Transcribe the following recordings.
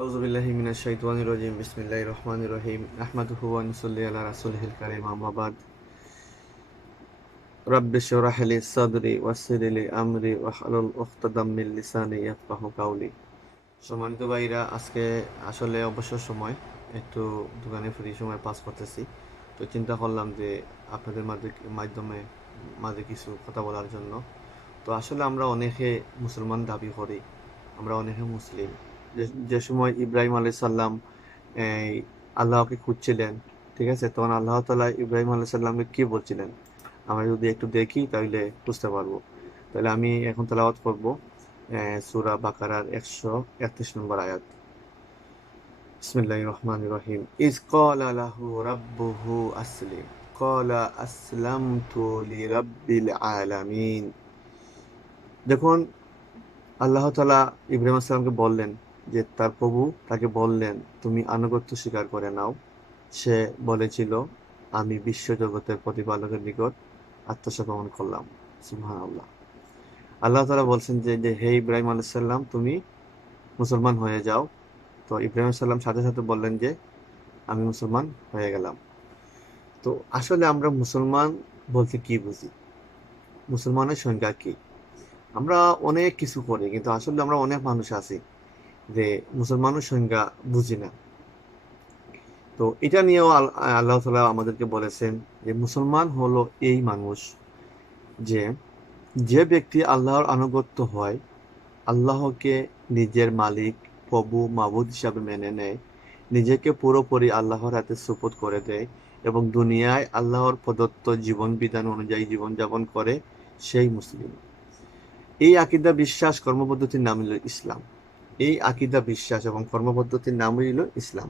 আউযুবিল্লাহি মিনাশ শাইতানির রাজিম বিসমিল্লাহির রহমানির রহিম আহমাদুহু ওয়া নুসাল্লি আলা রাসূলিহিল কারীম আম্মা বাদ রাব্বি ইশরাহ লি সাদরি ওয়াসসির লি আমরি ওয়াহলুল উকতাদাম মিন লিসানি ইয়াফকাহু কাওলি। সম্মানিত ভাইরা, আজকে আসলে অবসর সময় একটু দোকানে ফ্রি সময় পাস করতেছি। তো চিন্তা করলাম যে আপনাদের মাঝে কিছু কথা বলার জন্য। তো আসলে আমরা অনেকে মুসলমান দাবি করি, আমরা অনেকে মুসলিম। যে যে সময় ইব্রাহিম আলাইহিস সালাম এই আল্লাহকে খুঁজছিলেন, ঠিক আছে, তখন আল্লাহ তাআলা ইব্রাহিম আলাইহিস সালামকে কি বলছিলেন আমরা যদি একটু দেখি তাহলে বুঝতে পারবো। তাহলে আমি এখন তেলাওয়াত করব সূরা বাকারার 131 নম্বর আয়াত। বিসমিল্লাহির রহমানির রহিম। ইজ ক্বালা লাহু রাব্বুহু আসলিম ক্বালা আসলামতু লিরাব্বিল আলামিন। দেখুন, আল্লাহ তাআলা ইব্রাহিম আলাইহিস সালামকে বললেন যে তার প্রভু তাকে বললেন তুমি আনুগত্য স্বীকার করে নাও। সে বলেছিল আমি বিশ্বজগতের প্রতিপালকের নিকট আত্মসমর্পণ করলাম। সুবহানাল্লাহ। আল্লাহ তাআলা বলছেন যে হে ইব্রাহিম আলাইহিস সালাম তুমি মুসলমান হয়ে যাও। তো ইব্রাহিম আলাইহিস সালাম সাথে সাথে বললেন যে আমি মুসলমান হয়ে গেলাম। তো আসলে আমরা মুসলমান বলতে কি বুঝি? মুসলমানের সংজ্ঞা কি? আমরা অনেক কিছু করি, কিন্তু আসলে আমরা অনেক মানুষ আছি যে মুসলমানের সংজ্ঞা বুঝি না। তো এটা নিয়েও আল্লাহ তাআলা আমাদেরকে বলেছেন যে মুসলমান হলো এই মানুষ যে যে ব্যক্তি আল্লাহর আনুগত্য হয়, আল্লাহকে নিজের মালিক, প্রভু, মাবুদ হিসাবে মেনে নেয়, নিজেকে পুরোপুরি আল্লাহর হাতে সুপুর্দ করে দেয় এবং দুনিয়ায় আল্লাহর প্রদত্ত জীবন বিধান অনুযায়ী জীবনযাপন করে, সেই মুসলিম। এই আকীদা, বিশ্বাস, কর্মপদ্ধতির নাম হলো ইসলাম। এই আকীদা, বিশ্বাস এবং কর্মপদ্ধতির নামই হলো ইসলাম।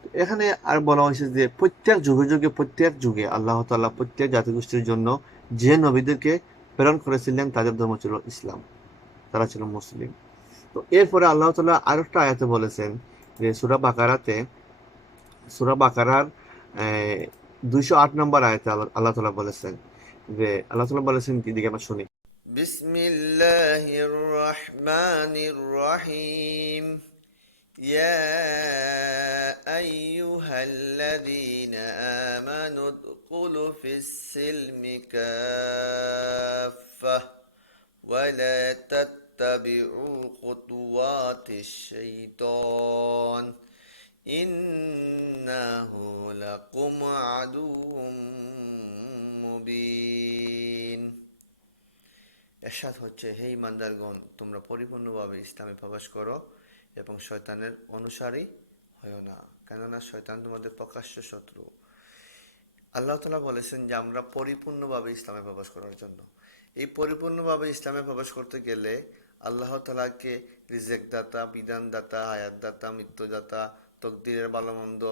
তো এখানে আর বলা হয়েছে যে প্রত্যেক যুগে আল্লাহ তাআলা প্রত্যেক জাতিগোষ্ঠীর জন্য যে নবীদেরকে প্রেরণ করেছিলেন তাদের ধর্ম ছিল ইসলাম, তারা ছিল মুসলিম। তো এরপরে আল্লাহ তাআলা আরেকটা আয়াতে বলেছেন যে সূরা বাকারার 208 নম্বর আয়াতে আল্লাহ তাআলা বলেছেন যে আল্লাহ তাআলা বলেছেন কি, দিকে আমরা শুনি। বিসমিল্লাহির রহমানির রহিম। يا أيها الذين آمنوا ادخلوا في السلم كافة ولا تتبعوا خطوات الشيطان إنه لكم عدو মুবিন। এরশাদ হচ্ছে, হে ইমানদারগণ, তোমরা পরিপূর্ণভাবে ইসলামে প্রবেশ করো এবং শয়তানের অনুসারী হয়ো না, কেননা শয়তান তোমাদের প্রকাশ্য শত্রু। আল্লাহ তাআলা বলেছেন যে আমরা পরিপূর্ণভাবে ইসলামে প্রবেশ করার জন্য। এই পরিপূর্ণভাবে ইসলামে প্রবেশ করতে গেলে আল্লাহ তাআলাকে রিজেক দাতা, বিধান দাতা, হায়াত দাতা, মৃত্যু দাতা, তকদিরের ভালো মন্দ,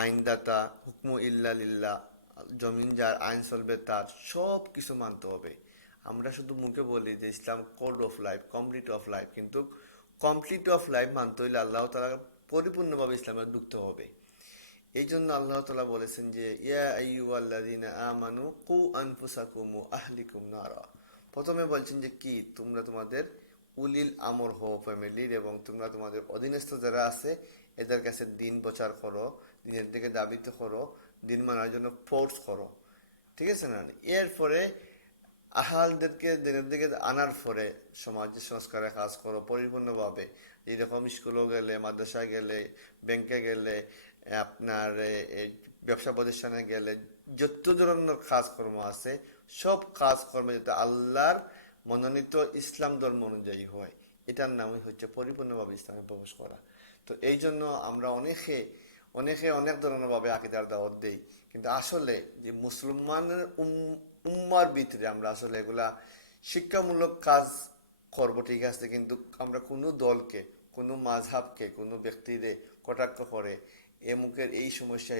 আইন দাতা, হুকমু ইল্লা লিল্লাহ, জমিন যার, আইন চলবে তার, সব কিছু মানতে হবে। আমরা শুধু মুখে বলি যে ইসলাম code of life, complete of life, কিন্তু কমপ্লিট অফ লাইফ মানতে হইলে আল্লাহ তাআলা পরিপূর্ণভাবে ইসলামে ঢুকতে হবে। এই জন্য আল্লাহ তাআলা বলেছেন যে ইয়া আইয়ুহাল্লাযীনা আমানু কু আনফুসাকুম ওয়া আহলিকুম নারা। প্রথমে বলছেন যে কি তোমরা তোমাদের উলিল আমর হও ফ্যামিলির, এবং তোমরা তোমাদের অধীনস্থ যারা আছে এদের কাছে দিন প্রচার করো, দিনের দিকে দাবিত করো, দিন মানার জন্য ফোর্স করো, ঠিক আছে না? এরপরে আহালদেরকে দিনের দিকে আনার পরে সমাজ সংস্কারের কাজ করো পরিপূর্ণভাবে। যেরকম স্কুলে গেলে, মাদ্রাসায় গেলে, ব্যাংকে গেলে, আপনার এই ব্যবসা প্রতিষ্ঠানে গেলে যত ধরনের কাজকর্ম আছে সব কাজকর্ম যাতে আল্লাহর মনোনীত ইসলাম ধর্ম অনুযায়ী হয়, এটার নামই হচ্ছে পরিপূর্ণভাবে ইসলামে প্রবেশ করা। তো এই জন্য আমরা অনেকে অনেকে অনেক ধরনের ভাবে আকীদার দাওয়াত দেই, কিন্তু আসলে যে মুসলমানের উম্মার ভিতরে আমরা আসলে এগুলা শিক্ষামূলক কাজ করব, ঠিক আছে, কিন্তু আমরা কোনো দলকে, কোনো মাযহাবকে, কোনো ব্যক্তিরে কটাক্ষ করে এমুকের এই সমস্যা